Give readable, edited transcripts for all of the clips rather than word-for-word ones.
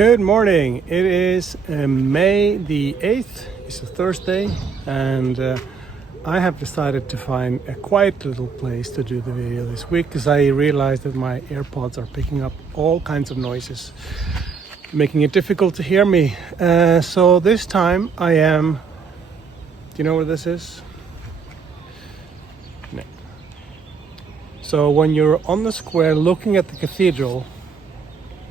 Good morning. It is May the 8th. It's a Thursday, and I have decided to find a quiet little place to do the video this week because I realized that my AirPods are picking up all kinds of noises, making it difficult to hear me. So this time I am... Do you know where this is? No. So when you're on the square looking at the cathedral,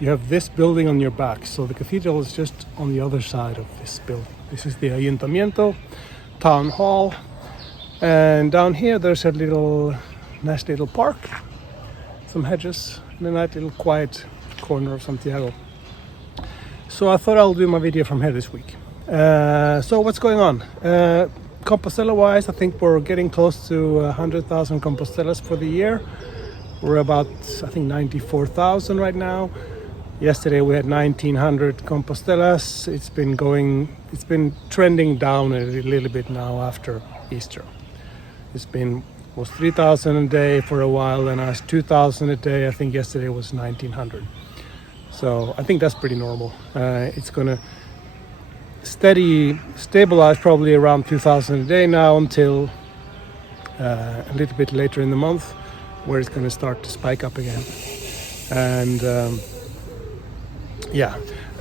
you have this building on your back. So the cathedral is just on the other side of this building. This is the Ayuntamiento, town hall. And down here there's a nice little park, some hedges, and a nice little quiet corner of Santiago. So I thought I'll do my video from here this week. So what's going on? Compostela wise, I think we're getting close to 100,000 Compostelas for the year. We're about, I think, 94,000 right now. Yesterday we had 1,900 Compostelas. It's been trending down a little bit now after Easter. Was 3,000 a day for a while, then I was 2,000 a day. I think yesterday was 1,900. So I think that's pretty normal. It's gonna stabilize probably around 2,000 a day now until a little bit later in the month, where it's gonna start to spike up again. And yeah,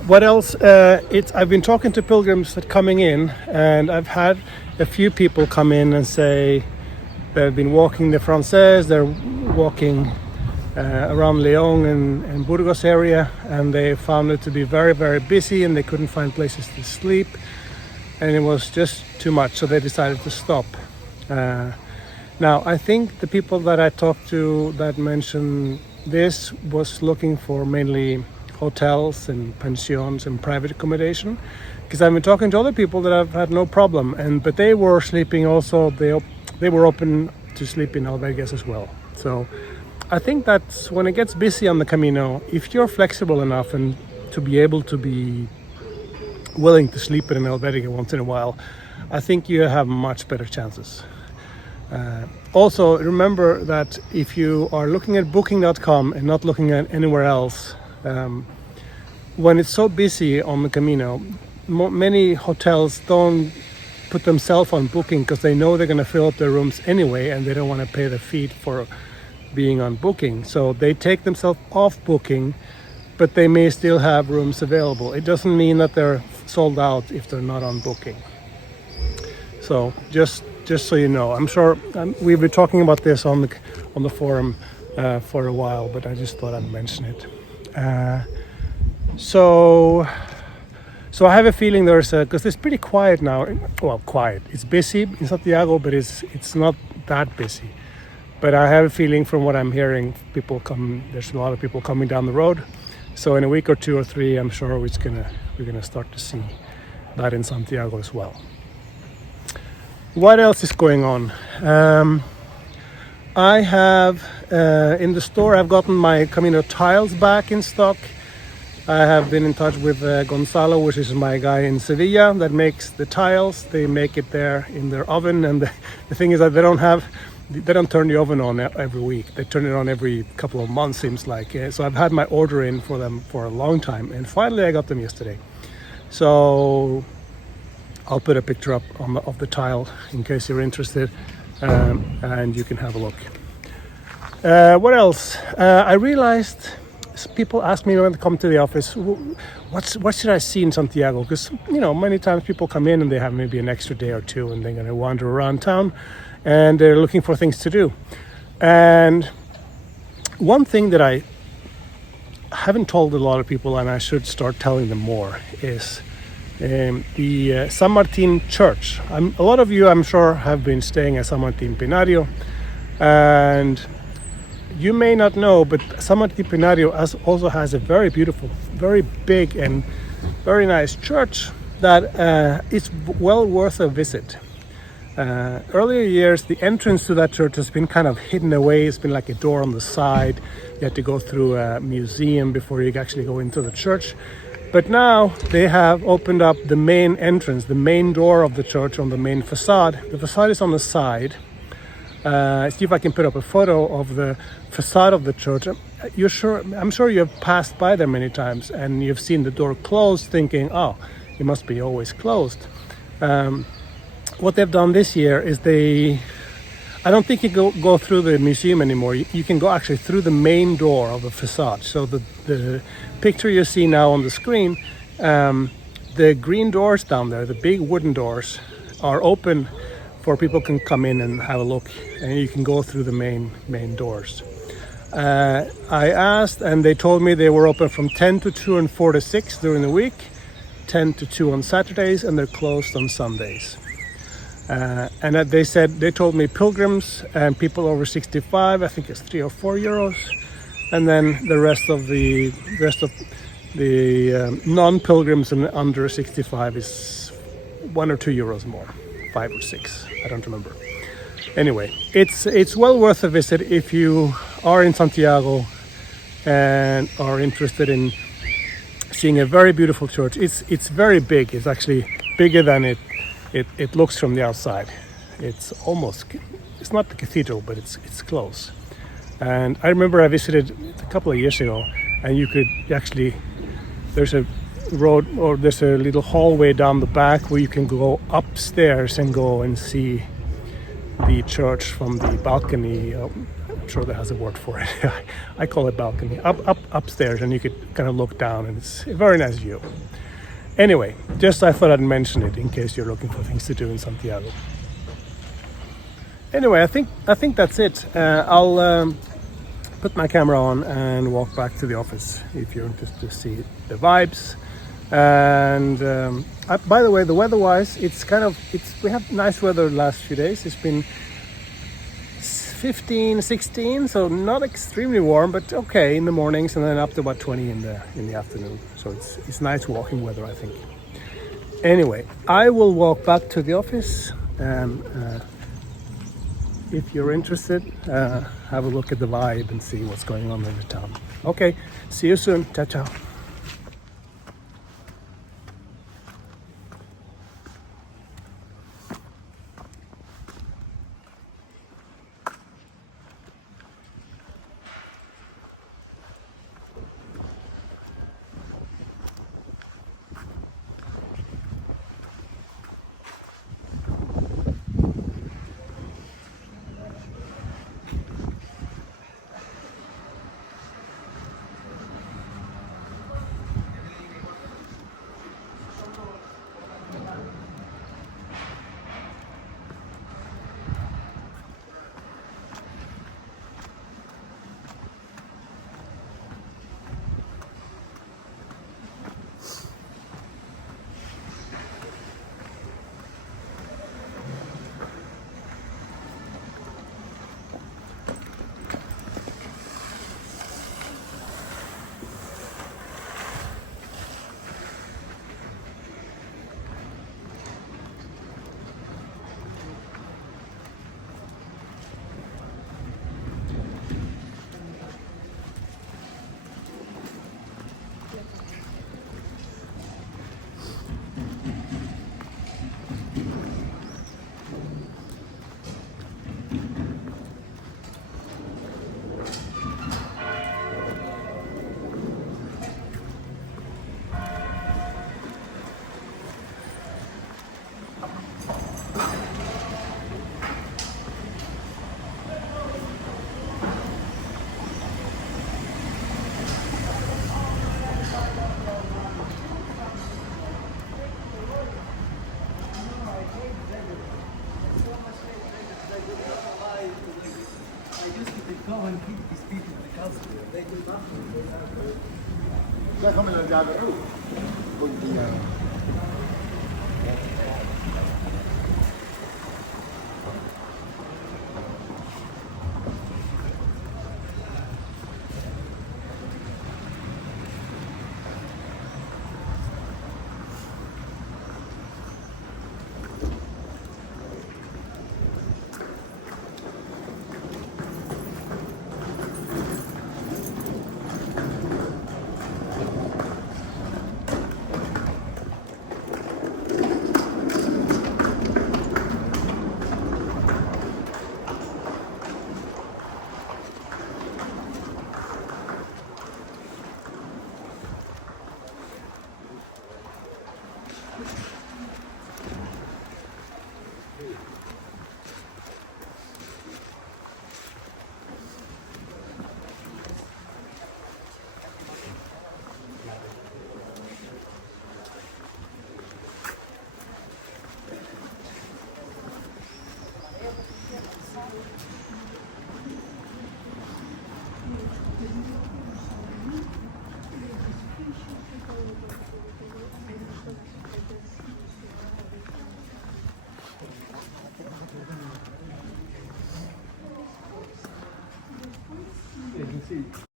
what else? I've been talking to pilgrims that coming in, and I've had a few people come in and say they've been walking the Frances, they're walking around León and Burgos area, and they found it to be very, very busy, and they couldn't find places to sleep, and it was just too much, so they decided to stop. Now, I think the people that I talked to that mentioned this was looking for mainly hotels and pensions and private accommodation, because I've been talking to other people that have had no problem, but they were sleeping also. They were open to sleep in albergues as well. So I think that's when it gets busy on the Camino, if you're flexible enough and to be able to be willing to sleep in an albergue once in a while, I think you have much better chances. Also, remember that if you are looking at booking.com and not looking at anywhere else, when it's so busy on the Camino, many hotels don't put themselves on booking because they know they're going to fill up their rooms anyway, and they don't want to pay the fee for being on booking. So they take themselves off booking, but they may still have rooms available. It doesn't mean that they're sold out if they're not on booking. So just so you know, I'm sure we've been talking about this on the forum for a while, but I just thought I'd mention it. So I have a feeling because it's pretty quiet now. Well, quiet. It's busy in Santiago, but it's not that busy. But I have a feeling from what I'm hearing, there's a lot of people coming down the road. So in a week or two or three, I'm sure we're gonna start to see that in Santiago as well. What else is going on? I have in the store, I've gotten my Camino tiles back in stock. I have been in touch with Gonzalo, which is my guy in Sevilla that makes the tiles. They make it there in their oven, and the thing is that they don't turn the oven on every week. They turn it on every couple of months, seems like. So I've had my order in for them for a long time, and finally I got them yesterday. So I'll put a picture up of the tile in case you're interested, and you can have a look. What else? I realized people ask me when they come to the office, what should I see in Santiago? Because, many times people come in and they have maybe an extra day or two, and they're going to wander around town, and they're looking for things to do. And one thing that I haven't told a lot of people, and I should start telling them more, is the San Martin Church. A lot of you, I'm sure, have been staying at San Martin Pinario, and you may not know, but San Martin Pinario also has a very beautiful, very big and very nice church that is well worth a visit. Earlier years, the entrance to that church has been kind of hidden away. It's been like a door on the side. You had to go through a museum before you actually go into the church. But now they have opened up the main entrance, the main door of the church on the main facade. The facade is on the side, See if I can put up a photo of the facade of the church. I'm sure you have passed by there many times and you've seen the door closed, thinking, oh, it must be always closed. What they've done this year is I don't think you go through the museum anymore. You can go actually through the main door of the facade. So the picture you see now on the screen, the green doors down there, the big wooden doors, are open for people can come in and have a look, and you can go through the main doors. I asked, and they told me they were open from 10 to 2 and 4 to 6 during the week, 10 to 2 on Saturdays, and they're closed on Sundays. And they told me pilgrims and people over 65, I think it's 3 or 4 euros, and then the rest of the non-pilgrims and under 65 is 1 or 2 euros more, 5 or 6, I don't remember. Anyway, it's well worth a visit if you are in Santiago and are interested in seeing a very beautiful church. It's very big. It's actually bigger than it looks from the outside. It's not the cathedral, but it's close. And I remember I visited a couple of years ago, and you could actually, there's a road, or there's a little hallway down the back where you can go upstairs and go and see the church from the balcony. I'm sure that has a word for it. I call it balcony. Upstairs, and you could kind of look down, and it's a very nice view. Anyway, just I thought I'd mention it in case you're looking for things to do in Santiago. Anyway, I think that's it. I'll put my camera on and walk back to the office if you're interested to see the vibes. And by the way, the weather-wise, we have nice weather the last few days. It's been 15, 16, so not extremely warm, but okay in the mornings, and then up to about 20 in the afternoon. So it's nice walking weather, I think. Anyway, I will walk back to the office, and if you're interested, have a look at the vibe and see what's going on in the town. Okay, see you soon. Ciao, ciao. Daar gaan we naar daar ook. See you.